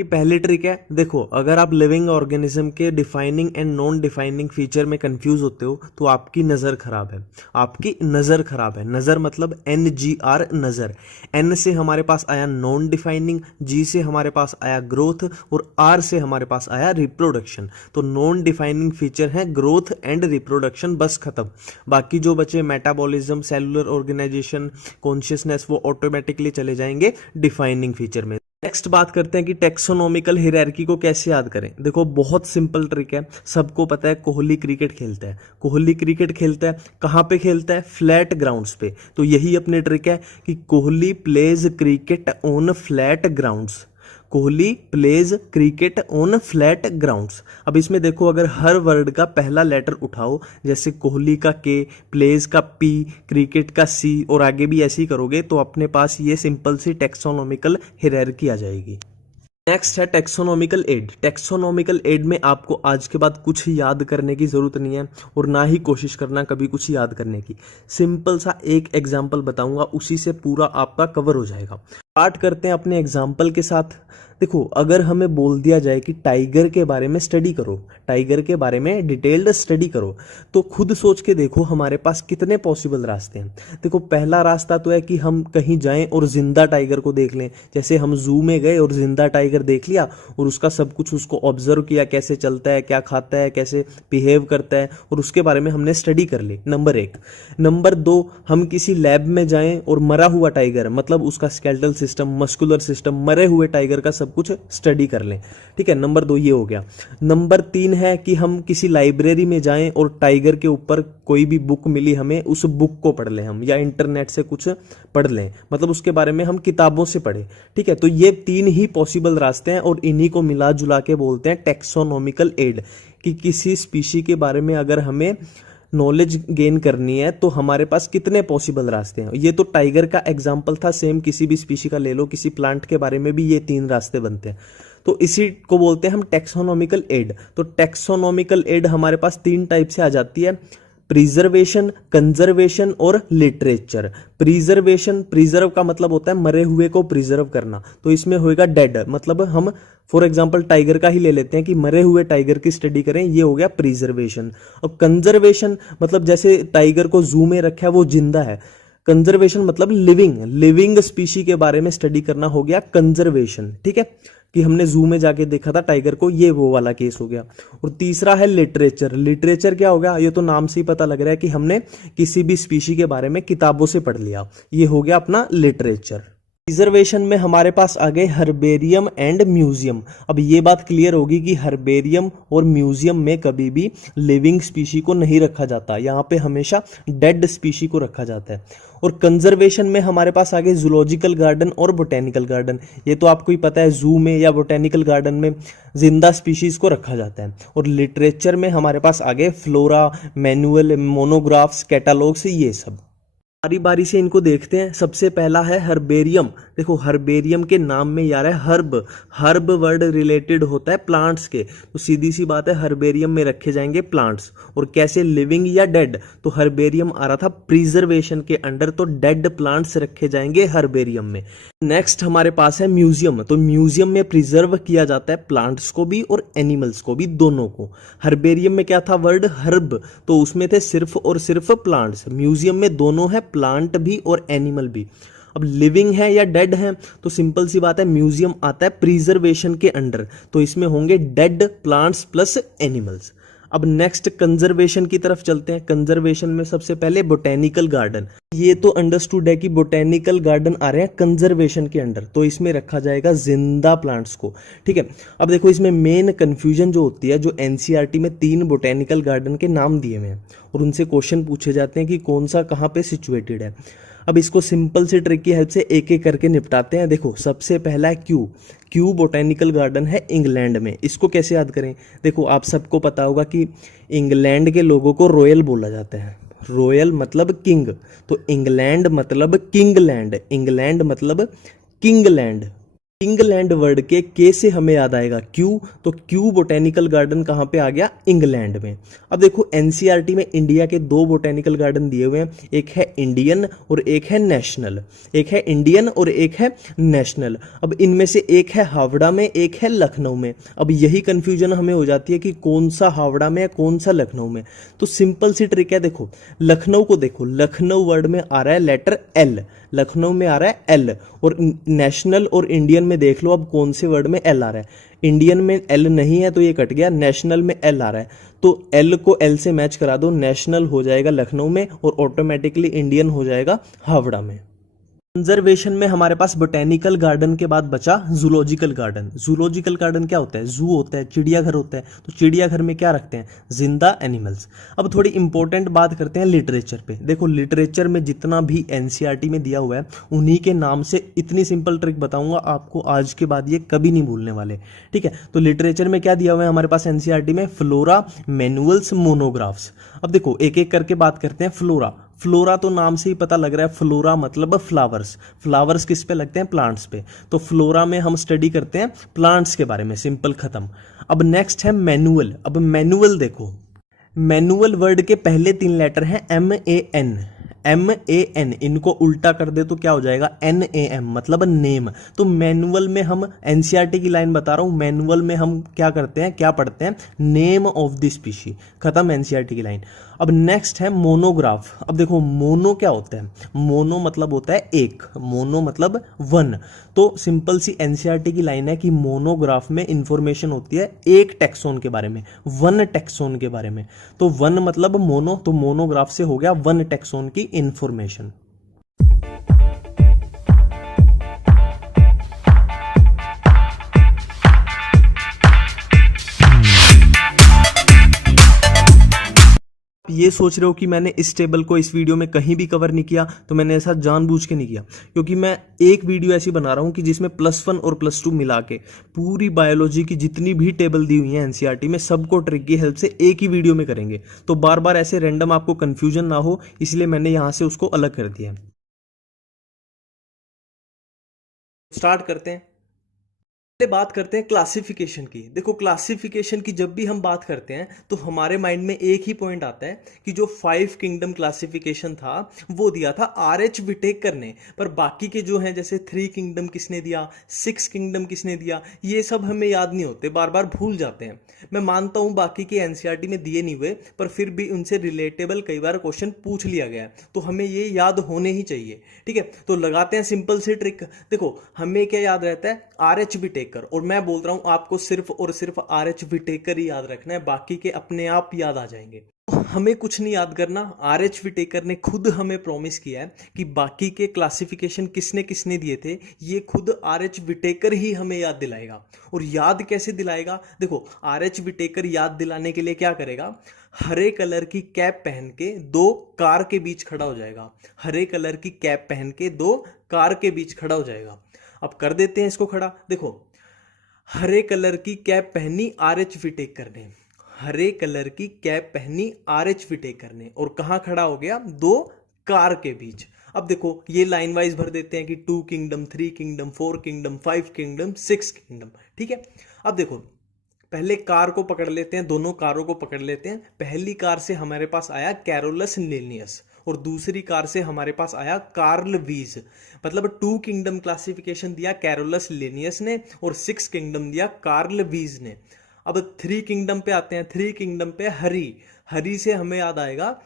की पहली ट्रिक है, देखो अगर आप लिविंग ऑर्गेनिज्म के defining and non defining feature में कंफ्यूज होते हो तो आपकी नज़र खराब है, आपकी नज़र खराब है। नज़र मतलब NGR नज़र। N से हमारे पास आया नॉन डिफाइनिंग, G से हमारे पास आया ग्रोथ और R से हमारे पास आया रिप्रोडक्शन। तो नॉन डिफाइनिंग फीचर है ग्रोथ एंड रिप्रोडक्शन, बस खत्म। बाकी जो बचे मेटाबॉलिज्म, सेलुलर ऑर्गेनाइजेशन, कॉन्शियसनेस, वो ऑटोमेटिकली चले जाएंगे डिफाइनिंग फीचर में। नेक्स्ट बात करते हैं कि टेक्सोनोमिकल हायरार्की को कैसे याद करें। देखो बहुत सिंपल ट्रिक है, सबको पता है कोहली क्रिकेट खेलता है। कोहली क्रिकेट खेलता है कहाँ पे खेलता है? फ्लैट ग्राउंड्स पे। तो यही अपनी ट्रिक है कि Kohli pledge cricket on flat grounds. Kohli pledge cricket on flat grounds. अब इसमें देखो, अगर हर वर्ड का पहला लेटर उठाओ, जैसे कोहली का K, प्लेज का P, क्रिकेट का C और आगे भी ऐसे ही करोगे तो अपने पास ये सिंपल सी टेक्सोनोमिकल हायरार्की आ जाएगी। नेक्स्ट है टेक्सोनोमिकल एड। टेक्सोनोमिकल एड में आपको आज के बाद कुछ याद करने की जरूरत नहीं है और ना ही कोशिश करना कभी कुछ याद करने की। सिंपल सा एक एग्जाम्पल बताऊंगा, उसी से पूरा आपका कवर हो जाएगा। स्टार्ट करते हैं अपने एग्जाम्पल के साथ। देखो अगर हमें बोल दिया जाए कि टाइगर के बारे में स्टडी करो, टाइगर के बारे में डिटेल्ड स्टडी करो, तो खुद सोच के देखो हमारे पास कितने पॉसिबल रास्ते हैं। देखो पहला रास्ता तो है कि हम कहीं जाएं और जिंदा टाइगर को देख लें। जैसे हम जू में गए और जिंदा टाइगर देख लिया और उसका सब कुछ उसको ऑब्जर्व किया, कैसे चलता है, क्या खाता है, कैसे बिहेव करता है, और उसके बारे में हमने स्टडी कर ली, नंबर 1। नंबर 2, हम किसी लैब में जाएं और मरा हुआ टाइगर, मतलब उसका स्केलेटल सिस्टम, मस्कुलर सिस्टम, मरे हुए टाइगर का सब कुछ स्टडी कर लें। ठीक है, नंबर 2 ये हो गया। नंबर 3 है कि हम किसी लाइब्रेरी में जाएं और टाइगर के ऊपर कोई भी बुक मिली हमें, उस बुक को पढ़ लें हम, या इंटरनेट से कुछ पढ़ लें, मतलब उसके बारे में हम किताबों से पढ़ें। ठीक है, तो ये 3 ही पॉसिबल रास्ते हैं और इन्हीं को मिला जुला के बोलते हैं टेक्सोनोमिकल एड। कि किसी स्पीशी के बारे में अगर हमें नॉलेज गेन करनी है तो हमारे पास कितने पॉसिबल रास्ते हैं। ये तो टाइगर का एग्जाम्पल था, सेम किसी भी स्पीशी का ले लो, किसी प्लांट के बारे में भी ये 3 रास्ते बनते हैं। तो इसी को बोलते हैं हम टेक्सोनोमिकल एड। तो टेक्सोनोमिकल एड हमारे पास 3 टाइप से आ जाती है, प्रिजर्वेशन, कंजर्वेशन और लिटरेचर। प्रिजर्वेशन, प्रिजर्व का मतलब होता है मरे हुए को प्रिजर्व करना, तो इसमें होएगा डेड, मतलब हम फॉर एग्जांपल टाइगर का ही ले लेते हैं कि मरे हुए टाइगर की स्टडी करें, ये हो गया प्रिजर्वेशन। और कंजर्वेशन मतलब जैसे टाइगर को जू में रखा है, वो जिंदा है। कंजर्वेशन मतलब लिविंग स्पीशी के बारे में स्टडी करना हो गया कंजर्वेशन। ठीक है, कि हमने जू में जाके देखा था टाइगर को, ये वो वाला केस हो गया। और तीसरा है लिटरेचर। लिटरेचर क्या हो गया? ये तो नाम से ही पता लग रहा है कि हमने किसी भी स्पीशी के बारे में किताबों से पढ़ लिया, ये हो गया अपना लिटरेचर। रिजर्वेशन में हमारे पास आ गए हर्बेरियम एंड म्यूजियम। अब ये बात क्लियर होगी कि हर्बेरियम और म्यूजियम में कभी भी लिविंग स्पीशी को नहीं रखा जाता, यहाँ पे हमेशा डेड स्पीशी को रखा जाता है। और कंजर्वेशन में हमारे पास आ गए जूलॉजिकल गार्डन और बोटेनिकल गार्डन। ये तो आपको ही पता है, जू में या बोटेनिकल गार्डन में जिंदा स्पीशीज को रखा जाता है। और लिटरेचर में हमारे पास आ गए फ्लोरा, मैनुअल, मोनोग्राफ्स, कैटालॉग्स, ये सब। बारी बारी से इनको देखते हैं। सबसे पहला है हर्बेरियम। देखो हर्बेरियम के नाम में यार है हर्ब, हर्ब वर्ड रिलेटेड होता है प्लांट्स के, तो सीधी सी बात है हर्बेरियम में रखे जाएंगे प्लांट्स। और कैसे, लिविंग या डेड, तो हर्बेरियम आ रहा था प्रिजर्वेशन के अंडर, तो डेड प्लांट्स रखे जाएंगे हर्बेरियम में। नेक्स्ट हमारे पास है म्यूजियम। तो म्यूजियम में प्रिजर्व किया जाता है प्लांट्स को भी और एनिमल्स को भी, दोनों को। हर्बेरियम में क्या था वर्ड? हर्ब, तो उसमें थे सिर्फ और सिर्फ प्लांट्स। म्यूजियम में दोनों है, प्लांट भी और एनिमल भी। अब लिविंग है या डेड है, तो सिंपल सी बात है, म्यूजियम आता है प्रिजर्वेशन के अंडर, तो इसमें होंगे डेड प्लांट्स प्लस एनिमल्स। अब नेक्स्ट कंजर्वेशन की तरफ चलते हैं। कंजर्वेशन में सबसे पहले बोटेनिकल गार्डन। ये तो अंडरस्टूड है कि बोटेनिकल गार्डन आ रहे हैं कंजर्वेशन के अंडर, तो इसमें रखा जाएगा जिंदा प्लांट्स को। ठीक है, अब देखो इसमें मेन कंफ्यूजन जो होती है, जो एनसीईआरटी में 3 बोटेनिकल गार्डन के नाम दिए हुए हैं और उनसे क्वेश्चन पूछे जाते हैं कि कौन सा कहाँ पे सिचुएटेड है। अब इसको सिंपल से ट्रिक की हेल्प से एक एक करके निपटाते हैं। देखो सबसे पहला है क्यू बोटेनिकल गार्डन है इंग्लैंड में। इसको कैसे याद करें? देखो आप सबको पता होगा कि इंग्लैंड के लोगों को रॉयल बोला जाता है। रॉयल मतलब किंग, तो इंग्लैंड मतलब किंगलैंड, इंग्लैंड मतलब किंगलैंड। इंग्लैंड वर्ड के के से हमें याद आएगा क्यू, तो क्यू बोटेनिकल गार्डन कहाँ पे आ गया, इंग्लैंड में। अब देखो एनसीईआरटी में इंडिया के दो बोटेनिकल गार्डन दिए हुए हैं, एक है इंडियन और एक है नेशनल, एक है इंडियन और एक है नेशनल। अब इनमें से एक है हावड़ा में, एक है लखनऊ में। अब यही कंफ्यूजन हमें हो जाती है कि कौन सा हावड़ा में है, कौन सा लखनऊ में। तो सिंपल सी ट्रिक है, देखो लखनऊ को देखो, लखनऊ वर्ड में आ रहा है लेटर एल, लखनऊ में आ रहा है एल, और नेशनल और इंडियन में देख लो अब कौन से वर्ड में एल आ रहा है। इंडियन में एल नहीं है तो ये कट गया, नेशनल में एल आ रहा है, तो एल को एल से मैच करा दो, नेशनल हो जाएगा लखनऊ में और ऑटोमेटिकली इंडियन हो जाएगा हावड़ा में। कंजर्वेशन में हमारे पास बोटेनिकल गार्डन के बाद बचा जूलॉजिकल गार्डन। जूलॉजिकल गार्डन क्या होता है, जू होता है, चिड़ियाघर होता है, तो चिड़ियाघर में क्या रखते हैं, जिंदा एनिमल्स। अब थोड़ी इंपॉर्टेंट बात करते हैं लिटरेचर पे। देखो लिटरेचर में जितना भी एनसीईआरटी में दिया हुआ है उन्हीं के नाम से इतनी सिंपल ट्रिक बताऊंगा आपको, आज के बाद ये कभी नहीं भूलने वाले, ठीक है। तो लिटरेचर में क्या दिया हुआ है हमारे पास एनसीईआरटी में, फ्लोरा, मैनुअल्स, मोनोग्राफ्स। अब देखो एक एक करके बात करते हैं। फ्लोरा, फ्लोरा तो नाम से ही पता लग रहा है, फ्लोरा मतलब फ्लावर्स। फ्लावर्स किस पे लगते हैं, प्लांट्स पे। तो फ्लोरा में हम स्टडी करते हैं प्लांट्स के बारे में, सिंपल खत्म। अब नेक्स्ट है मैनुअल। अब मैनुअल देखो, मैनुअल वर्ड के पहले तीन लेटर हैं MAN, MAN, इनको उल्टा कर दे तो क्या हो जाएगा, NAM मतलब नेम। तो मैनुअल में हम एनसीईआरटी की लाइन बता रहा हूं, मैनुअल में हम क्या करते हैं, क्या पढ़ते हैं, नेम ऑफ द स्पीशी, खत्म एनसीईआरटी की लाइन। अब नेक्स्ट है मोनोग्राफ। अब देखो मोनो क्या होता है, मोनो मतलब होता है एक, मोनो मतलब वन। तो सिंपल सी एनसीईआरटी की लाइन है कि मोनोग्राफ में इंफॉर्मेशन होती है एक टेक्सोन के बारे में, वन टेक्सोन के बारे में। तो वन मतलब मोनो, तो मोनोग्राफ से हो गया वन टेक्सोन की इंफॉर्मेशन। ये सोच रहे हो कि मैंने इस टेबल को इस वीडियो में कहीं भी कवर नहीं किया, तो मैंने ऐसा जानबूझ के नहीं किया, क्योंकि मैं एक वीडियो ऐसी बना रहा हूं कि जिसमें +1 और +2 मिला के पूरी बायोलॉजी की जितनी भी टेबल दी हुई है एनसीईआरटी में, सबको ट्रिक की हेल्प से एक ही वीडियो में करेंगे। तो बार बार ऐसे रैंडम आपको कंफ्यूजन ना हो, इसलिए मैंने यहां से उसको अलग कर दिया। स्टार्ट करते हैं। बात करते हैं क्लासिफिकेशन की। देखो क्लासिफिकेशन की जब भी हम बात करते हैं तो हमारे माइंड में एक ही पॉइंट आता है कि जो 5 किंगडम क्लासिफिकेशन था वो दिया था RH विटेकर ने, पर बाकी के जो हैं जैसे 3 किंगडम किसने दिया, 6 किंगडम किसने दिया, ये सब हमें याद नहीं होते, बार बार भूल जाते हैं। मैं मानता हूं बाकी के एनसीईआरटी में दिए नहीं हुए, पर फिर भी उनसे रिलेटेबल कई बार क्वेश्चन पूछ लिया गया है, तो हमें ये याद होने ही चाहिए, ठीक है। तो लगाते हैं सिंपल सी ट्रिक। देखो हमें क्या याद रहता है, RH विटेकर, और मैं बोल रहा हूं आपको सिर्फ और सिर्फ RH विटेकर ही याद रखना है, बाकी के अपने आप याद आ जाएंगे। हमें कुछ नहीं याद करना, RH विटेकर ने खुद हमें प्रॉमिस किया है कि बाकी के क्लासिफिकेशन किसने किसने दिए थे ये खुद RH विटेकर ही हमें याद दिलाएगा। और याद कैसे दिलाएगा, देखो RH विटेकर याद दिलाने के लिए क्या करेगा, हरे कलर की कैप पहन के 2 कार के बीच खड़ा हो जाएगा, हरे कलर की कैप पहन के 2 कार के बीच खड़ा हो जाएगा। अब कर देते हैं इसको खड़ा। देखो हरे कलर की कैप पहनी RH विटेकर ने, हरे कलर की कैप पहनी RH विटेकर ने, और कहां खड़ा हो गया, 2 कार के बीच। अब देखो ये लाइन वाइज भर देते हैं कि 2 kingdom, 3 kingdom, 4 kingdom, 5 kingdom, 6 kingdom, ठीक है। अब देखो पहले कार को पकड़ लेते हैं, दोनों कारों को पकड़ लेते हैं। पहली कार से हमारे पास आया कैरोलस लिनियस और दूसरी कार से हमारे पास आया कार्ल वीज। मतलब 2 किंगडम क्लासिफिकेशन दिया कैरोलस लिनियस ने और 6 किंगडम दिया कार्ल वीज ने। अब 3 किंगडम पे आते हैं, 3 किंगडम पे हरी, हरी से हमें याद आएगा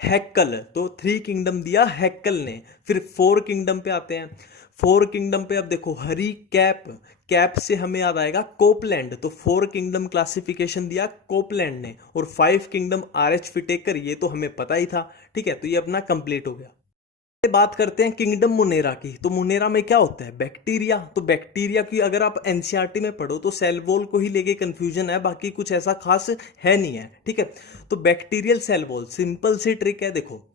हैक्कल, तो 3 किंगडम दिया हैक्कल ने। फिर 4 किंगडम पे आते हैं, 4 किंगडम पे अब देखो हरी कैप, कैप से हमें याद आएगा कोपलैंड, तो 4 किंगडम क्लासिफिकेशन दिया कोपलैंड ने। और 5 किंगडम RH विटेकर, ये तो हमें पता ही था, ठीक है। तो ये अपना कंप्लीट हो गया। बात करते हैं किंगडम मुनेरा की। तो मुनेरा में क्या होता है, बैक्टीरिया। तो बैक्टीरिया की अगर आप एनसीईआरटी में पढ़ो तो सेल वॉल को ही लेके कंफ्यूजन है, बाकी कुछ ऐसा खास है नहीं है, ठीक है। तो बैक्टीरियल सेल वॉल, सिंपल सी ट्रिक है। देखो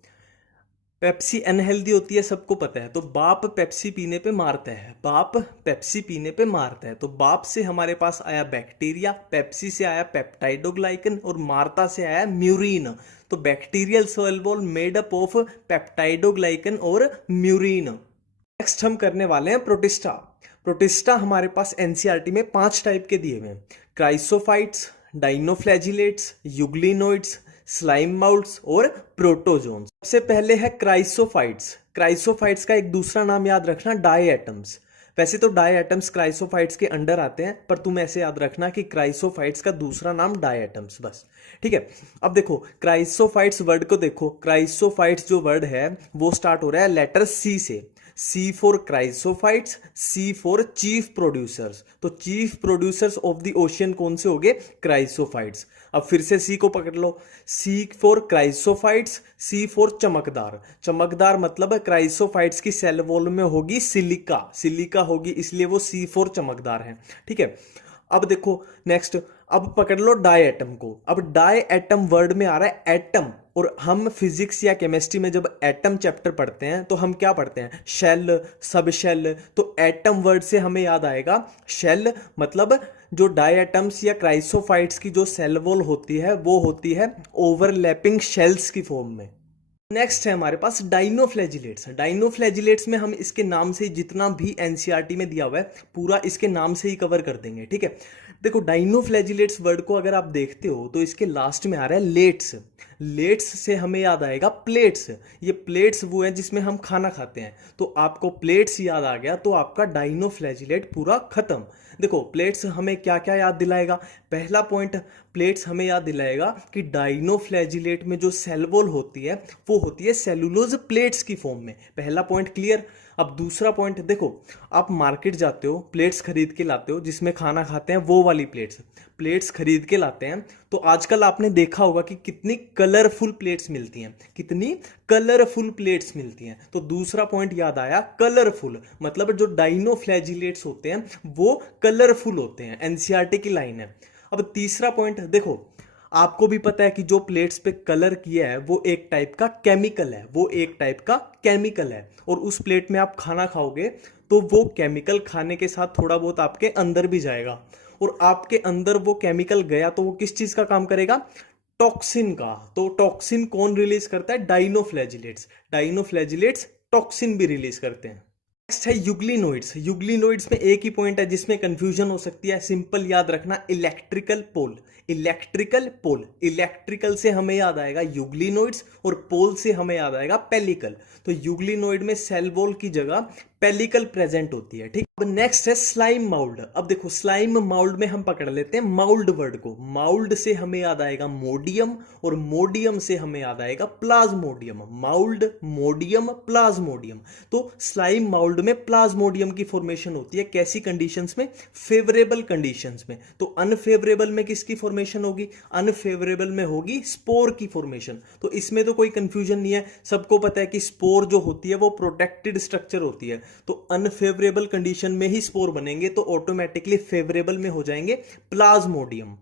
पेप्सी अनहेल्दी होती है, सबको पता है, तो बाप पेप्सी पीने पे मारता है, बाप पेप्सी पीने पे मारता है। तो बाप से हमारे पास आया बैक्टीरिया, पेप्सी से आया पेप्टाइडोग्लाइकन और मार्ता से आया म्यूरिन। तो bacterial cell wall made up of peptidoglycan और म्यूरिन। नेक्स्ट हम करने वाले हैं प्रोटिस्टा। प्रोटिस्टा हमारे पास एनसीईआरटी में 5 टाइप के दिए हुए हैं। क्राइसोफाइट्स, डाइनोफ्लैजिलेट्स, यूग्लिनोइड्स, स्लाइम माउल्ट्स और प्रोटोजोन्स। सबसे पहले है क्राइसोफाइट्स। क्राइसोफाइट्स का एक दूसरा नाम याद रखना, डाई एटम्स। वैसे तो डाई एटम्स क्राइसोफाइट्स के अंडर आते हैं, पर तुम ऐसे याद रखना कि क्राइसोफाइट्स का दूसरा नाम डाई एटम्स, बस। ठीक है। अब देखो क्राइसोफाइट्स वर्ड को देखो। क्राइसोफाइट्स जो वर्ड है वो स्टार्ट हो रहा है लेटर सी से। C for chrysophytes, C for chief producers. तो chief producers of the ocean कौन से हो गए? क्राइसोफाइट्स। अब फिर से सी को पकड़ लो। सी फॉर क्राइसोफाइट्स, सी फॉर चमकदार। चमकदार मतलब क्राइसोफाइट्स की सेल वॉल में होगी सिलिका, सिलिका होगी, इसलिए वो सी फॉर चमकदार है। ठीक है। अब देखो नेक्स्ट, अब पकड़ लो डाई एटम को। अब डाई एटम वर्ड में आ रहा है एटम, और हम फिजिक्स या केमिस्ट्री में जब एटम चैप्टर पढ़ते हैं तो हम क्या पढ़ते हैं? शेल, सब शेल। तो एटम वर्ड से हमें याद आएगा शेल, मतलब जो डाई एटम्स या क्राइसोफाइट्स की जो सेल वॉल होती है वो होती है ओवरलैपिंग शेल्स की फॉर्म में। नेक्स्ट है हमारे पास डाइनोफ्लैजिलेट्स। डाइनोफ्लैजिलेट्स में हम इसके नाम से जितना भी एनसीईआरटी में दिया हुआ है पूरा इसके नाम से ही कवर कर देंगे। ठीक है। देखो डाइनोफ्लैजिलेट्स वर्ड को अगर आप देखते हो तो इसके लास्ट में आ रहा है लेट्स। लेट्स से हमें याद आएगा प्लेट्स। ये प्लेट्स वो है जिसमें हम खाना खाते हैं, तो आपको प्लेट्स याद आ गया तो आपका डाइनोफ्लैजिलेट पूरा खत्म। देखो प्लेट्स हमें क्या क्या याद दिलाएगा? पहला पॉइंट, प्लेट्स हमें याद दिलाएगा कि डाइनोफ्लैजिलेट में जो सेल वॉल होती है वो होती है सेलुलोज प्लेट्स की फॉर्म में। पहला पॉइंट क्लियर। अब दूसरा पॉइंट देखो, आप मार्केट जाते हो, प्लेट्स खरीद के लाते हो जिसमें खाना खाते हैं, वो वाली प्लेट्स प्लेट्स खरीद के लाते हैं। तो आजकल आपने देखा होगा कि कितनी कलरफुल प्लेट्स मिलती हैं, कितनी कलरफुल प्लेट्स मिलती हैं। तो दूसरा पॉइंट याद आया, कलरफुल, मतलब जो डाइनोफ्लैजिलेट्स होते हैं वो कलरफुल होते हैं। एनसीईआरटी की लाइन है। अब तीसरा पॉइंट देखो, आपको भी पता है कि जो प्लेट्स पे कलर किया है वो एक टाइप का केमिकल है, वो एक टाइप का केमिकल है, और उस प्लेट में आप खाना खाओगे तो वो केमिकल खाने के साथ थोड़ा बहुत आपके अंदर भी जाएगा, और आपके अंदर वो केमिकल गया तो वो किस चीज का काम करेगा? टॉक्सिन का। तो टॉक्सिन कौन रिलीज करता है? डाइनोफ्लैजिलेट्स। डाइनोफ्लैजिलेट्स टॉक्सिन भी रिलीज करते हैं। नेक्स्ट है यूग्लिनोइड्स। यूग्लिनोइड्स में एक ही पॉइंट है जिसमें कंफ्यूजन हो सकती है, सिंपल याद रखना, electrical pole. Electrical pole, electrical से हमें याद आएगा यूग्लिनोइड्स, और पोल से हमें याद आएगा पेलिकल। तो यूग्लिनोइड में सेल वॉल की जगह पेलिकल प्रेजेंट होती है। ठीक। अब नेक्स्ट है स्लाइम माउल्ड। अब देखो स्लाइम माउल्ड में हम पकड़ लेते हैं माउल्ड वर्ड को। माउल्ड से हमें याद आएगा मोडियम, और मोडियम से हमें याद आएगा प्लाज्मोडियम। माउल्ड, मोडियम, प्लाज्मोडियम। तो स्लाइम माउल्ड में प्लाज्मोडियम की फॉर्मेशन होती है। कैसी कंडीशंस में? फेवरेबल कंडीशंस में। तो अनफेवरेबल में किसकी फॉर्मेशन होगी? अनफेवरेबल में होगी स्पोर की फॉर्मेशन। तो इसमें तो कोई कंफ्यूजन नहीं है, सबको पता है कि स्पोर जो होती है वो प्रोटेक्टेड स्ट्रक्चर होती है। तो अनफेवरेबल कंडीशन में ही स्पोर बनेंगे, तो ऑटोमेटिकली फेवरेबल में हो जाएंगे प्लाज्मोडियम।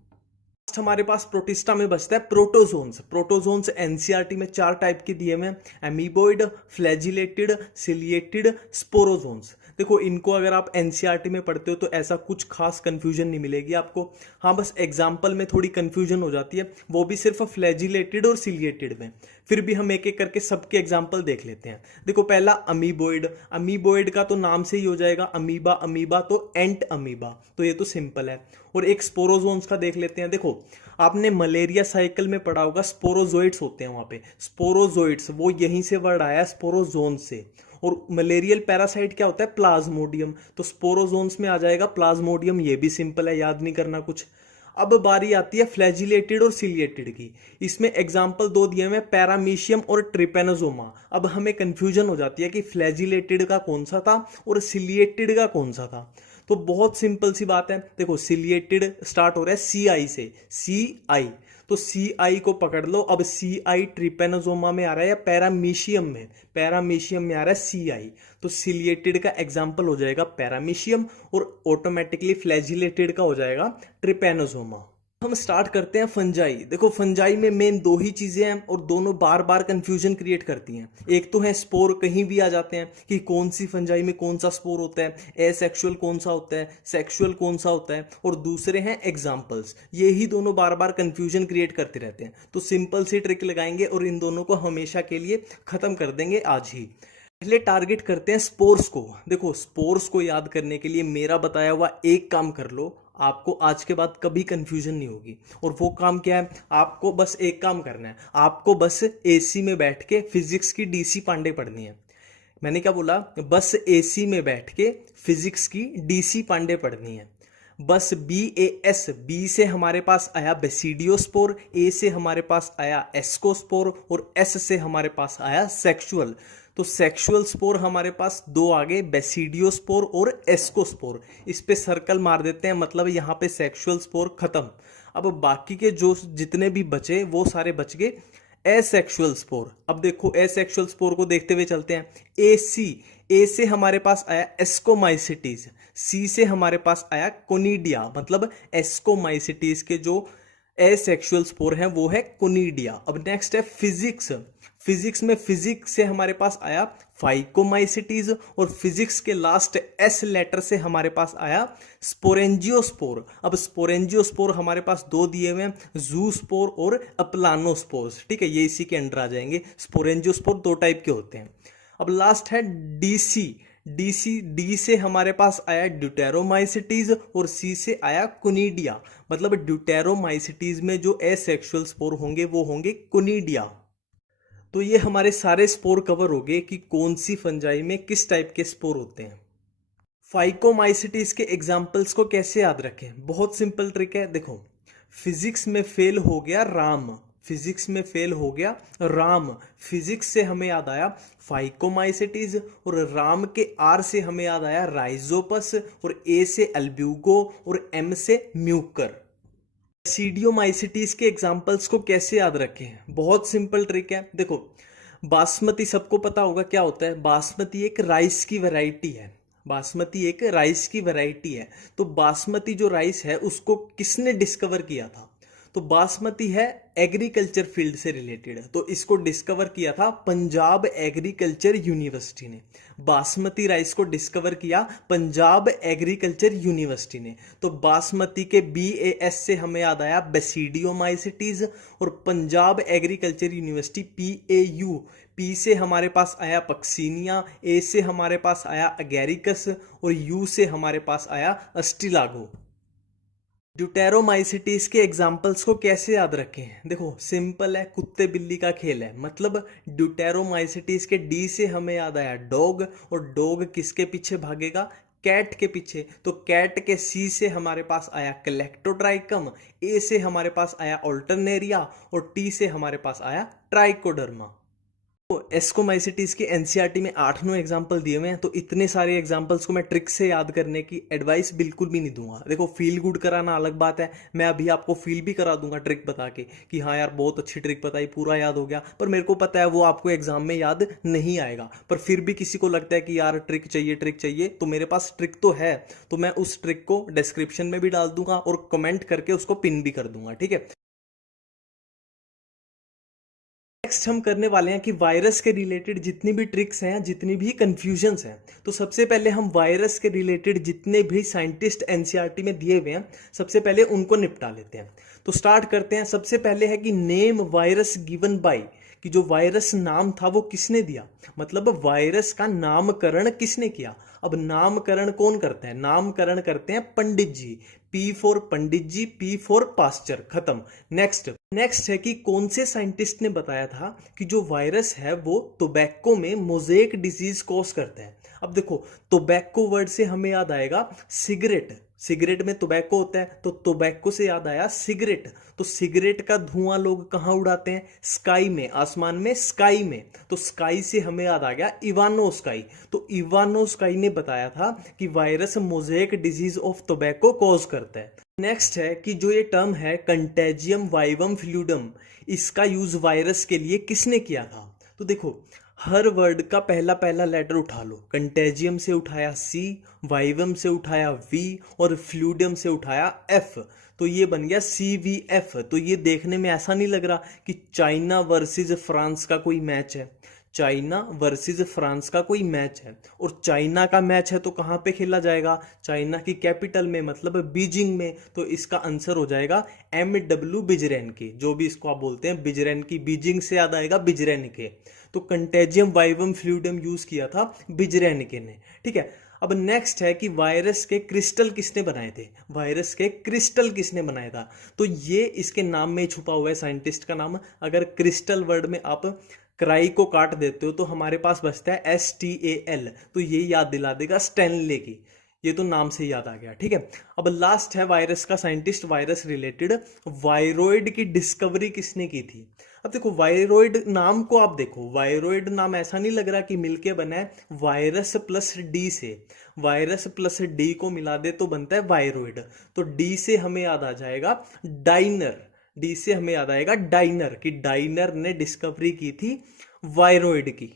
हमारे पास प्रोटिस्टा में बचता है प्रोटोजोन्स। प्रोटोजोन्स एनसीईआरटी में 4 टाइप के दिए हुए हैं, एमीबोइड, फ्लैजिलेटेड, सिलिएटेड, स्पोरोजोन्स। देखो इनको अगर आप एनसीईआरटी में पढ़ते हो तो ऐसा कुछ खास कंफ्यूजन नहीं मिलेगी आपको। हाँ बस एग्जाम्पल में थोड़ी कंफ्यूजन हो जाती है, वो भी सिर्फ फ्लैजिलेटेड और सिलिएटेड में। फिर भी हम एक एक करके सबके एग्जाम्पल देख लेते हैं। देखो पहला अमीबोइड। अमीबोइड का तो नाम से ही हो जाएगा अमीबा, अमीबा तो एंट अमीबा, तो ये तो सिंपल है। और एक स्पोरोजोन्स का देख लेते हैं। देखो आपने मलेरिया साइकिल में पढ़ा होगा, स्पोरोजोइट्स होते हैं वहां पे। स्पोरोजोइट्स वो यहीं से वर्ड आया स्पोरोजोन से। और मलेरियल पैरासाइट क्या होता है? प्लाज्मोडियम। तो स्पोरोजोन्स में आ जाएगा प्लाज्मोडियम, ये भी सिंपल है, याद नहीं करना कुछ। अब बारी आती है फ्लैजिलेटेड और सिलिएटेड की। इसमें एग्जाम्पल 2 दिए हुए, पैरामीशियम और ट्रिपेनोजोमा। अब हमें कंफ्यूजन हो जाती है कि फ्लैजिलेटेड का कौन सा था और सिलिएटेड का कौन सा था। तो बहुत सिंपल सी बात है, देखो सिलिएटेड स्टार्ट हो रहा है सी आई से, सी आई, तो सी आई को पकड़ लो। अब सी आई ट्रिपेनोजोमा में आ रहा है या पैरामीशियम में? पैरामीशियम में आ रहा है सी आई, तो सिलिएटेड का एग्जाम्पल हो जाएगा पैरामीशियम, और ऑटोमेटिकली फ्लैजिलेटेड का हो जाएगा ट्रिपेनोजोमा। हम स्टार्ट करते हैं फंजाई। देखो फंजाई में मेन 2 ही चीजें हैं और दोनों बार बार कंफ्यूजन क्रिएट करती हैं। एक तो है स्पोर, कहीं भी आ जाते हैं कि कौन सी फंजाई में कौन सा स्पोर होता है, एसेक्सुअल कौन सा होता है, सेक्सुअल कौन सा होता है, और दूसरे हैं एग्जाम्पल्स। ये ही दोनों बार बार कंफ्यूजन क्रिएट करते रहते हैं। तो सिंपल सी ट्रिक लगाएंगे और इन दोनों को हमेशा के लिए खत्म कर देंगे आज ही। पहले टारगेट करते हैं स्पोर्स को। देखो स्पोर्स को याद करने के लिए मेरा बताया हुआ एक काम कर लो, आपको आज के बाद कभी कंफ्यूजन नहीं होगी। और वो काम क्या है, आपको बस एक काम करना है, आपको बस एसी में बैठ के फिजिक्स की डीसी पांडे पढ़नी है। मैंने क्या बोला, बस एसी में बैठ के फिजिक्स की डीसी पांडे पढ़नी है। बस BAS, बी से हमारे पास आया बेसिडियोस्पोर, ए से हमारे पास आया एस्कोस्पोर और एस से हमारे पास आया सेक्सुअल। तो सेक्सुअल स्पोर हमारे पास दो आ गए, बेसिडियोस्पोर और एस्कोस्पोर। इस पे सर्कल मार देते हैं, मतलब यहाँ पे सेक्सुअल स्पोर खत्म। अब बाकी के जो जितने भी बचे वो सारे बच गए एसेक्सुअल स्पोर। अब देखो एसेक्सुअल स्पोर को देखते हुए चलते हैं। ए से हमारे पास आया एस्कोमाइसिटीज, सी से हमारे पास आया कोनिडिया, मतलब एस्कोमाइसिटीज के जो एसेक्सुअल स्पोर हैं वो है कोनिडिया। अब नेक्स्ट है फिजिक्स। फिजिक्स में फिजिक्स से हमारे पास आया फाइकोमाइसिटीज और फिजिक्स के लास्ट एस लेटर से हमारे पास आया स्पोरेंजियोस्पोर। अब स्पोरेंजियोस्पोर हमारे पास दो दिए हुए हैं, जूस्पोर और अप्लानोस्पोर्स। ठीक है, ये इसी के अंडर आ जाएंगे। स्पोरेंजियोस्पोर दो टाइप के होते हैं। अब लास्ट है डीसी। डी से हमारे पास आया ड्यूटेरोमाइसिटीज और सी से आया कोनिडिया, मतलब ड्यूटेरोमाइसिटीज में जो एसेक्सुअल स्पोर होंगे वो होंगे कोनिडिया। तो ये हमारे सारे स्पोर कवर हो गए कि कौन सी फंजाई में किस टाइप के स्पोर होते हैं। फाइकोमाइसिटीज के एग्जाम्पल्स को कैसे याद रखें, बहुत सिंपल ट्रिक है। देखो फिजिक्स में फेल हो गया राम, फिजिक्स में फेल हो गया राम, फिजिक्स से हमें याद आया फाइकोमाइसिटीज और राम के आर से हमें याद आया राइजोपस और ए से अल्ब्यूगो और एम से म्यूकर। सीडियोमाइसिटीज के एग्जाम्पल्स को कैसे याद रखें, बहुत सिंपल ट्रिक है। देखो बासमती सबको पता होगा क्या होता है, बासमती एक राइस की वैरायटी है, बासमती एक राइस की वैरायटी है। तो बासमती जो राइस है उसको किसने डिस्कवर किया था, तो बासमती है एग्रीकल्चर फील्ड से रिलेटेड है, तो इसको डिस्कवर किया था पंजाब एग्रीकल्चर यूनिवर्सिटी ने। बासमती राइस को डिस्कवर किया पंजाब एग्रीकल्चर यूनिवर्सिटी ने। तो बासमती के BAS से हमें याद आया बेसिडियोमाइसिटीज और Punjab agriculture university PAU, P से हमारे पास आया पक्सीनिया, ए से हमारे पास आया अगेरिकस और यू से हमारे पास आया अस्टिलागो। ड्यूटेरोमाइसिटीज के एग्जाम्पल्स को कैसे याद रखें, देखो सिंपल है, कुत्ते बिल्ली का खेल है। मतलब ड्यूटेरोमाइसिटीज के डी से हमें याद आया डॉग और डॉग किसके पीछे भागेगा, कैट के पीछे। तो कैट के सी से हमारे पास आया कलेक्टोट्राइकम, ए से हमारे पास आया ऑल्टरनेरिया और टी से हमारे पास आया ट्राइकोडर्मा। तो एस्कोमाइसिटीज के एनसीईआरटी में 8-9 एग्जाम्पल दिए हुए हैं, तो इतने सारे एग्जाम्पल्स को मैं ट्रिक से याद करने की एडवाइस बिल्कुल भी नहीं दूंगा। देखो फील गुड कराना अलग बात है, मैं अभी आपको फील भी करा दूंगा ट्रिक बता के कि हाँ यार बहुत अच्छी ट्रिक बताई, पूरा याद हो गया, पर मेरे को पता है वो आपको एग्जाम में याद नहीं आएगा। पर फिर भी किसी को लगता है कि यार ट्रिक चाहिए, तो मेरे पास ट्रिक तो है, तो मैं उस ट्रिक को डिस्क्रिप्शन में भी डाल दूंगा और कमेंट करके उसको पिन भी कर दूंगा। ठीक है, नेक्स्ट हम करने वाले हैं कि वायरस के रिलेटेड जितनी भी ट्रिक्स हैं, जितनी भी कंफ्यूजन्स हैं, तो सबसे पहले हम वायरस के रिलेटेड जितने भी साइंटिस्ट एनसीईआरटी में दिए हुए हैं सबसे पहले उनको निपटा लेते हैं। तो स्टार्ट करते हैं। सबसे पहले है कि नेम वायरस गिवन बाय, कि जो वायरस नाम था वो किसने दिया, मतलब वायरस का नामकरण किसने किया। अब नामकरण कौन करते हैं, नामकरण करते हैं Pandit ji. P for Pandit ji, P for Pasteur, खत्म। नेक्स्ट है कि कौन से साइंटिस्ट ने बताया था कि जो वायरस है वो टोबैको में मोज़ेक डिजीज कॉज करता है। अब देखो टोबैको वर्ड से हमें याद आएगा सिगरेट, सिगरेट में टोबैको होता है, तो टोबैको से याद आया सिगरेट। तो सिगरेट का धुआं लोग कहाँ उड़ाते हैं, स्काई में, आसमान में, स्काई में। तो स्काई से हमें याद आ गया इवानो स्काई। तो इवानो स्काई ने बताया था कि virus mosaic disease of tobacco cause करता है। नेक्स्ट है कि जो ये टर्म है कंटेजियम वाइवम फ्लूइडम, इसका यूज वायरस के लिए किसने किया था। तो देखो हर वर्ड का पहला पहला लेटर उठा लो, कंटेजियम से उठाया C, वाइवम से उठाया V और फ्लूइडम से उठाया F, तो ये बन गया CVF। तो ये देखने में ऐसा नहीं लग रहा कि चाइना वर्सेस फ्रांस का कोई मैच है। चाइना वर्सेस फ्रांस का कोई मैच है और चाइना का मैच है तो कहाँ पे खेला जाएगा, चाइना की कैपिटल में मतलब बीजिंग में। तो इसका आंसर हो जाएगा MW बिजरैन जो भी इसको आप बोलते हैं बिजरैन बीजिंग से याद आएगा बिजरैन तो कंटेजियम वाइवम फ्लूइडम यूज किया था बिजरैन ने, ठीक है। अब नेक्स्ट है कि वायरस के क्रिस्टल किसने बनाए थे, वायरस के क्रिस्टल किसने बनाया था। तो ये इसके नाम में छुपा हुआ है साइंटिस्ट का नाम। अगर क्रिस्टल वर्ड में आप क्राई को काट देते हो तो हमारे पास बचता है STAL, तो ये याद दिला देगा स्टैनले की, ये तो नाम से याद आ गया, ठीक है। अब लास्ट है वायरस का साइंटिस्ट, वायरस रिलेटेड वायरोइड की डिस्कवरी किसने की थी। अब देखो वायरोइड नाम को आप देखो, वायरोइड नाम ऐसा नहीं लग रहा कि मिलके बना है वायरस प्लस डी से, वायरस प्लस डी को मिला दे तो बनता है वायरोइड। तो डी से हमें याद आ जाएगा डाइनर, डी से हमें याद आएगा डाइनर कि डाइनर ने डिस्कवरी की थी वायरोइड की।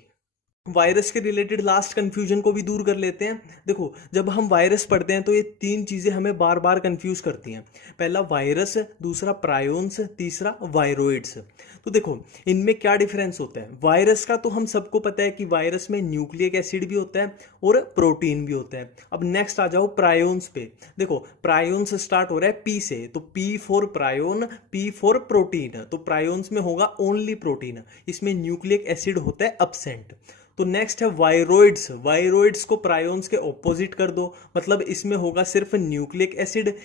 वायरस के रिलेटेड लास्ट कंफ्यूजन को भी दूर कर लेते हैं। देखो जब हम वायरस पढ़ते हैं तो ये तीन चीजें हमें बार बार कंफ्यूज करती हैं। पहला वायरस, दूसरा प्रायोन्स, तीसरा वायरोइड्स। तो देखो इनमें क्या डिफरेंस होता है। वायरस का तो हम सबको पता है कि वायरस में न्यूक्लिक एसिड भी होता है और प्रोटीन भी होता है। अब नेक्स्ट आ जाओ प्रायोन्स पे। देखो प्रायोन्स स्टार्ट हो रहा है पी से, तो P for prion, P for protein. तो प्रायोन्स में होगा ओनली प्रोटीन, इसमें न्यूक्लिक एसिड होता है अब्सेंट। तो नेक्स्ट है वायरोइड्स, वायरोइड्स को प्रायोन्स के ऑपोजिट कर दो, मतलब इसमें होगा सिर्फ न्यूक्लिक एसिड।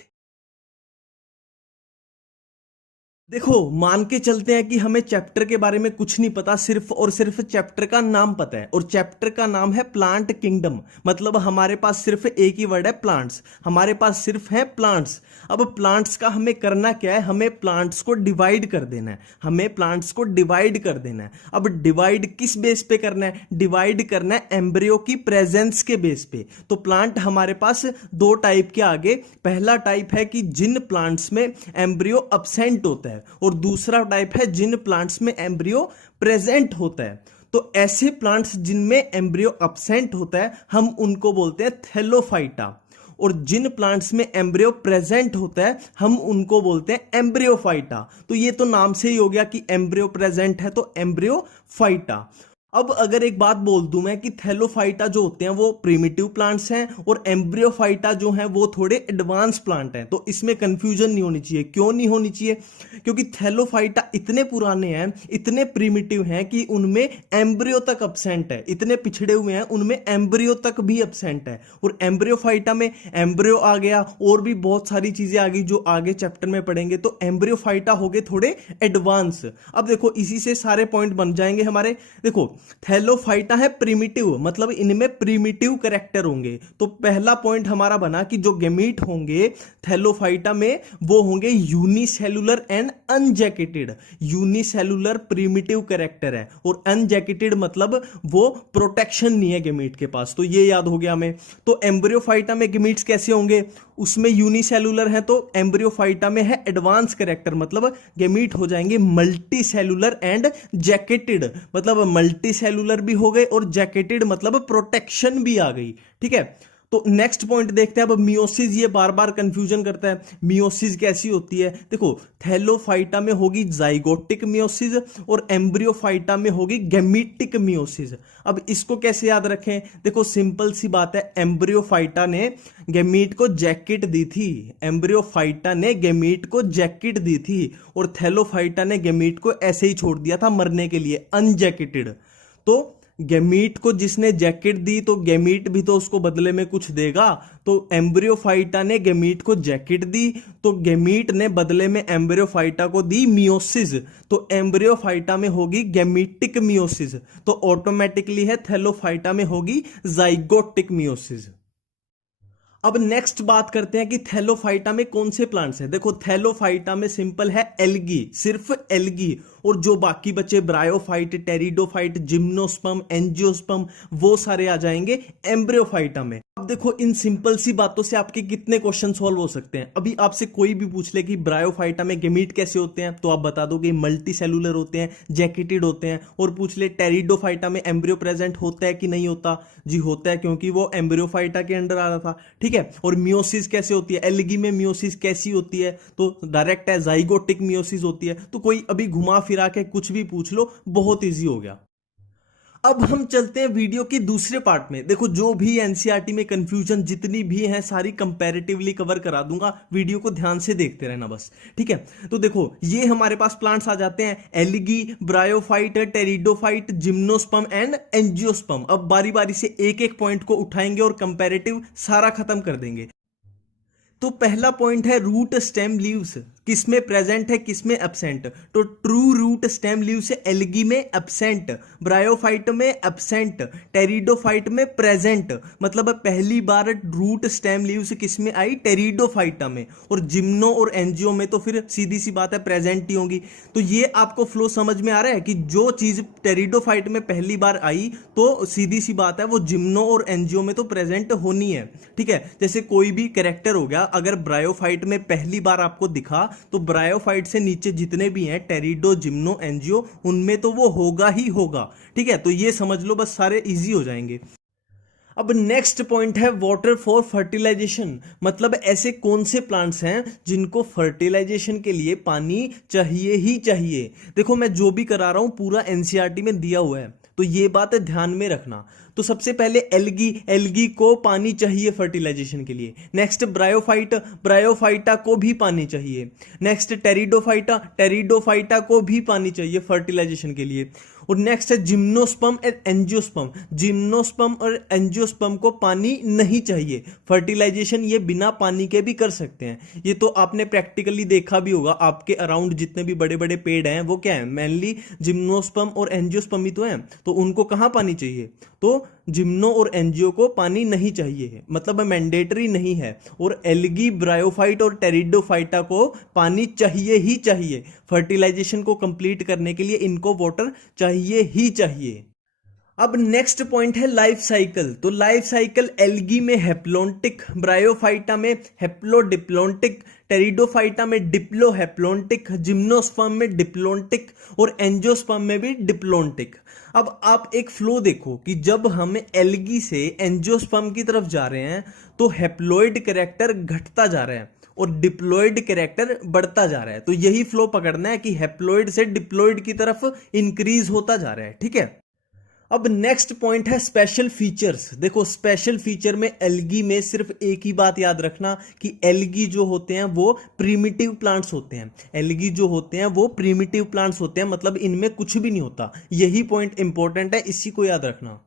देखो मान के चलते हैं कि हमें चैप्टर के बारे में कुछ नहीं पता, सिर्फ और सिर्फ चैप्टर का नाम पता है और चैप्टर का नाम है प्लांट किंगडम। मतलब हमारे पास सिर्फ एक ही वर्ड है प्लांट्स, हमारे पास सिर्फ है प्लांट्स। अब प्लांट्स का हमें करना क्या है, हमें प्लांट्स को डिवाइड कर देना है, हमें प्लांट्स को डिवाइड कर देना है। अब डिवाइड किस बेस पे करना है, डिवाइड करना है एम्ब्रियो की प्रेजेंस के बेस पे। तो प्लांट हमारे पास दो टाइप के आगे, पहला टाइप है कि जिन प्लांट्स में एम्ब्रियो अब्सेंट होता है और दूसरा टाइप है जिन प्लांट्स में एम्ब्रियो प्रेजेंट होता है। तो ऐसे प्लांट्स जिनमें एम्ब्रियो अब्सेंट होता है हम उनको बोलते हैं थैलोफाइटा, और जिन प्लांट्स में एम्ब्रियो प्रेजेंट होता है हम उनको बोलते हैं एम्ब्रियोफाइटा। तो ये तो नाम से ही हो गया कि एम्ब्रियो प्रेजेंट है तो एम्ब्रियोफाइटा। अब अगर एक बात बोल दूं मैं कि थैलोफाइटा जो होते हैं वो प्रिमिटिव प्लांट्स हैं और एम्ब्रियोफाइटा जो हैं वो थोड़े एडवांस प्लांट हैं, तो इसमें कंफ्यूजन नहीं होनी चाहिए। क्यों नहीं होनी चाहिए, क्योंकि थैलोफाइटा इतने पुराने हैं, इतने प्रिमिटिव हैं कि उनमें एम्ब्रियो तक अब्सेंट है, इतने पिछड़े हुए हैं उनमें एम्ब्रियो तक भी अब्सेंट है। और एम्ब्रियोफाइटा में एम्ब्रियो आ गया और भी बहुत सारी चीजें आ गई जो आगे चैप्टर में पढ़ेंगे, तो एम्ब्रियोफाइटा हो गए थोड़े एडवांस। अब देखो इसी से सारे पॉइंट बन जाएंगे हमारे। देखो थैलोफाइटा है प्रिमिटिव, मतलब इनमें प्रिमिटिव कैरेक्टर होंगे। तो पहला पॉइंट हमारा बना कि जो गेमीट होंगे थैलोफाइटा में वो होंगे unicellular and unjacketed. Unicellular primitive character है और अनजैकेटेड मतलब वो प्रोटेक्शन नहीं है गेमीट के पास, तो ये याद हो गया हमें। तो एम्ब्रियोफाइटा में गेमीट्स कैसे होंगे, उसमें यूनिसेलुलर है, तो एम्ब्रियोफाइटा में है एडवांस कैरेक्टर, मतलब गेमीट हो जाएंगे मल्टी सेलुलर एंड जैकेटेड, मतलब मल्टी सेलुलर भी हो गए और जैकेटेड मतलब प्रोटेक्शन भी आ गई, ठीक है। तो नेक्स्ट पॉइंट देखते हैं अब मियोसिस, ये बार बार कंफ्यूजन करता है, मियोसिस कैसी होती है। देखो थैलोफाइटा में होगी जाइगोटिक मियोसिस और एम्ब्रियोफाइटा में होगी गैमीटिक मियोसिस। अब इसको कैसे याद रखें, देखो सिंपल सी बात है, एम्ब्रियोफाइटा ने गैमीट को जैकेट दी थी, एम्ब्रियोफाइटा ने गैमीट को जैकेट दी थी और थैलोफाइटा ने गैमीट को ऐसे ही छोड़ दिया था मरने के लिए अनजैकेटेड। तो गैमीट को जिसने जैकेट दी तो गैमीट भी तो उसको बदले में कुछ देगा, तो एम्ब्रियोफाइटा ने गैमीट को जैकेट दी तो गैमीट ने बदले में एम्ब्रियोफाइटा को दी मियोसिस, तो एम्ब्रियोफाइटा में होगी गैमीटिक मियोसिस, तो ऑटोमेटिकली है थैलोफाइटा में होगी जाइगोटिक मियोसिस। अब नेक्स्ट बात करते हैं कि थैलोफाइटा में कौन से प्लांट्स हैं। देखो थैलोफाइटा में सिंपल है एल्गी, सिर्फ एल्गी, और जो बाकी बचे ब्रायोफाइट, टेरिडोफाइट, जिम्नोस्पर्म, एंजियोस्पर्म, वो सारे आ जाएंगे एम्ब्रियोफाइटा में। अब देखो इन सिंपल सी बातों से आपके कितने क्वेश्चन सॉल्व हो सकते हैं। अभी आपसे कोई भी पूछ ले कि ब्रायोफाइटा में गेमीट कैसे होते हैं, तो आप बता दोगे मल्टी सेलुलर होते हैं, जैकेटेड होते हैं। और पूछ ले टेरिडोफाइटा में एम्ब्रियो प्रेजेंट होता है कि नहीं होता, जी होता है क्योंकि वो एम्ब्रियोफाइटा के अंडर आ रहा था, ठीक है। और मियोसिस कैसे होती है, एल्गी में मियोसिस कैसी होती है, तो डायरेक्ट है जाइगोटिक मियोसिस होती है। तो कोई अभी घुमा फिरा के कुछ भी पूछ लो, बहुत ईजी हो गया। अब हम चलते हैं वीडियो के दूसरे पार्ट में। देखो जो भी एनसीईआरटी में कंफ्यूजन जितनी भी हैं सारी कंपैरेटिवली कवर करा दूंगा, वीडियो को ध्यान से देखते रहना बस, ठीक है। तो देखो ये हमारे पास प्लांट्स आ जाते हैं, algae, bryophyte, pteridophyte, gymnosperm and angiosperm. अब बारी बारी से एक एक पॉइंट को उठाएंगे और कंपैरेटिव सारा खत्म कर देंगे। तो पहला पॉइंट है रूट स्टेम लीव्स, किसमें प्रेजेंट है किसमें एब्सेंट। तो true root stem leaves algae में एब्सेंट, ब्रायोफाइट में एब्सेंट, टेरिडोफाइट में प्रेजेंट। मतलब पहली बार रूट स्टेम लीव्स किसमें आई, टेरिडोफाइटा में, और जिम्नो और एंजियो में तो फिर सीधी सी बात है प्रेजेंट ही होंगी। तो ये आपको फ्लो समझ में आ रहा है कि जो चीज टेरिडोफाइट में पहली बार आई तो सीधी सी बात है वो जिम्नो और एंजियो में तो प्रेजेंट होनी है, ठीक है। जैसे कोई भी कैरेक्टर हो गया, अगर ब्रायोफाइट में पहली बार आपको दिखा तो ब्रायोफाइट से नीचे जितने भी हैं टेरिडो, जिम्नो, एंजियो, उनमें तो वो होगा ही होगा, ठीक है। तो ये समझ लो बस, सारे इजी हो जाएंगे। अब नेक्स्ट पॉइंट है वाटर फॉर फर्टिलाइजेशन। मतलब ऐसे कौन से प्लांट्स हैं जिनको फर्टिलाइजेशन के लिए पानी चाहिए ही चाहिए। देखो मैं जो भी करा रहा हूं पूरा एनसीईआरटी में दिया हुआ है, तो ये बात ध्यान में रखना। तो सबसे पहले एल्गी, एल्गी को पानी चाहिए फर्टिलाइजेशन के लिए। नेक्स्ट ब्रायोफाइट, ब्रायोफाइटा को भी पानी चाहिए। नेक्स्ट टेरिडोफाइटा, टेरिडोफाइटा को भी पानी चाहिए फर्टिलाइजेशन के लिए। और नेक्स्ट है जिम्नोस्पर्म एंड एंजियोस्पर्म, जिम्नोस्पर्म और एंजियोस्पर्म को पानी नहीं चाहिए फर्टिलाइजेशन, ये बिना पानी के भी कर सकते हैं। ये तो आपने प्रैक्टिकली देखा भी होगा, आपके अराउंड जितने भी बड़े बड़े पेड़ हैं वो क्या है, मेनली जिम्नोस्पर्म और एंजियोस्पर्म ही तो हैं। तो उनको कहाँ पानी चाहिए, तो जिम्नो और एंजियो को पानी नहीं चाहिए, मतलब मैंडेटरी नहीं है। और एल्गी, ब्रायोफाइट और टेरिडोफाइटा को पानी चाहिए ही चाहिए फर्टिलाइजेशन को कंप्लीट करने के लिए, इनको वाटर चाहिए ही चाहिए। अब नेक्स्ट पॉइंट है लाइफ साइकिल। तो लाइफ साइकिल एल्गी में हैप्लोन्टिक, ब्रायोफाइटा में हैप्लोडिप्लोन्टिक, टेरिडोफाइटा में डिप्लोहैप्लोन्टिक, जिम्नोस्पर्म में डिप्लोन्टिक और एंजियोस्पर्म में भी डिप्लोन्टिक। अब आप एक फ्लो देखो कि जब हम एल्गी से एंजियोस्पर्म की तरफ जा रहे हैं तो हैप्लॉइड कैरेक्टर घटता जा रहा है और डिप्लॉइड कैरेक्टर बढ़ता जा रहा है। तो यही फ्लो पकड़ना है कि हैप्लॉइड से डिप्लॉइड की तरफ इंक्रीज होता जा रहा है, ठीक है। अब नेक्स्ट पॉइंट है स्पेशल फीचर्स। देखो स्पेशल फीचर में एल्गी में सिर्फ एक ही बात याद रखना कि एल्गी जो होते हैं वो प्रिमिटिव प्लांट्स होते हैं। एल्गी जो होते हैं वो प्रिमिटिव प्लांट्स होते हैं, मतलब इनमें कुछ भी नहीं होता। यही पॉइंट इंपॉर्टेंट है, इसी को याद रखना।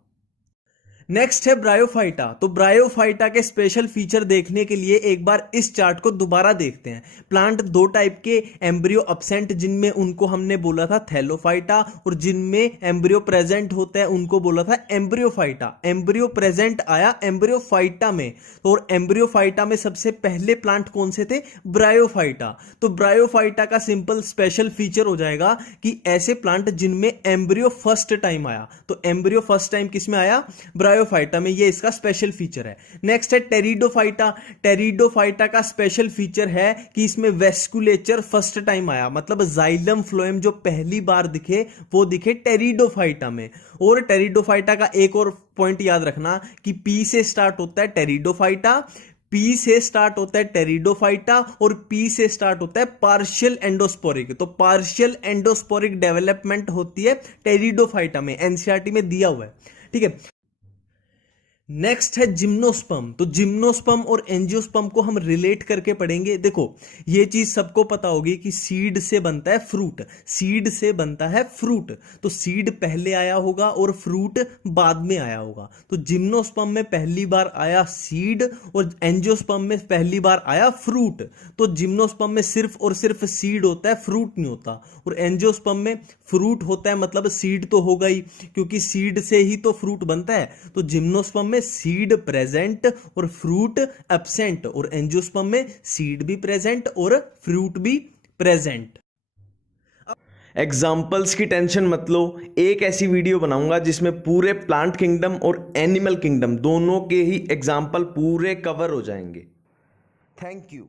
नेक्स्ट है ब्रायोफाइटा। तो ब्रायोफाइटा के स्पेशल फीचर देखने के लिए एक बार इस चार्ट को दोबारा देखते हैं। प्लांट दो टाइप के, एम्ब्रियो अब्सेंट जिनमें उनको हमने बोला था थैलोफाइटा, और जिनमें एम्ब्रियो प्रेजेंट होता है उनको बोला था एम्ब्रियोफाइटा। एम्ब्रियो प्रेजेंट आया एम्ब्रियोफाइटा में, और एम्ब्रियोफाइटा में सबसे पहले प्लांट कौन से थे, ब्रायोफाइटा। तो ब्रायोफाइटा का सिंपल स्पेशल फीचर हो जाएगा कि ऐसे प्लांट जिनमें एम्ब्रियो फर्स्ट टाइम आया। तो एम्ब्रियो फर्स्ट टाइम किसमें आया, ब्रायोफाइटा में, ये इसका स्पेशल फीचर है। नेक्स्ट है टेरिडोफाइटा। टेरिडोफाइटा का स्पेशल फीचर है कि इसमें वेस्कुलेचर फर्स्ट टाइम आया, मतलब जाइलम फ्लोएम जो पहली बार दिखे वो दिखे टेरिडोफाइटा में। और टेरिडोफाइटा का एक और पॉइंट याद रखना कि पी से स्टार्ट होता है टेरिडोफाइटा, पी से स्टार्ट होता है टेरिडोफाइटा, और पी से स्टार्ट होता है पार्शियल एंडोस्पोरिक। तो पार्शियल एंडोस्पोरिक डेवलपमेंट होती है टेरिडोफाइटा में, एनसीईआरटी में दिया हुआ है, ठीक है। नेक्स्ट है जिम्नोस्पर्म। तो जिम्नोस्पर्म और एंजियोस्पर्म को हम रिलेट करके पढ़ेंगे। देखो ये चीज सबको पता होगी कि सीड से बनता है फ्रूट, सीड से बनता है फ्रूट। तो सीड पहले आया होगा और फ्रूट बाद में आया होगा। तो जिम्नोस्पर्म में पहली बार आया सीड और एंजियोस्पर्म में पहली बार आया फ्रूट। तो जिम्नोस्पर्म में सिर्फ और सिर्फ सीड होता है, फ्रूट नहीं होता। और एंजियोस्पर्म में फ्रूट होता है, मतलब सीड तो होगा ही, क्योंकि सीड से ही तो फ्रूट बनता है। तो जिम्नोस्पर्म में सीड प्रेजेंट और फ्रूट एब्सेंट, और एंजियोस्पर्म में सीड भी प्रेजेंट और फ्रूट भी प्रेजेंट। एग्जाम्पल्स की टेंशन मत लो, एक ऐसी वीडियो बनाऊंगा जिसमें पूरे प्लांट किंगडम और एनिमल किंगडम दोनों के ही एग्जाम्पल पूरे कवर हो जाएंगे। Thank you.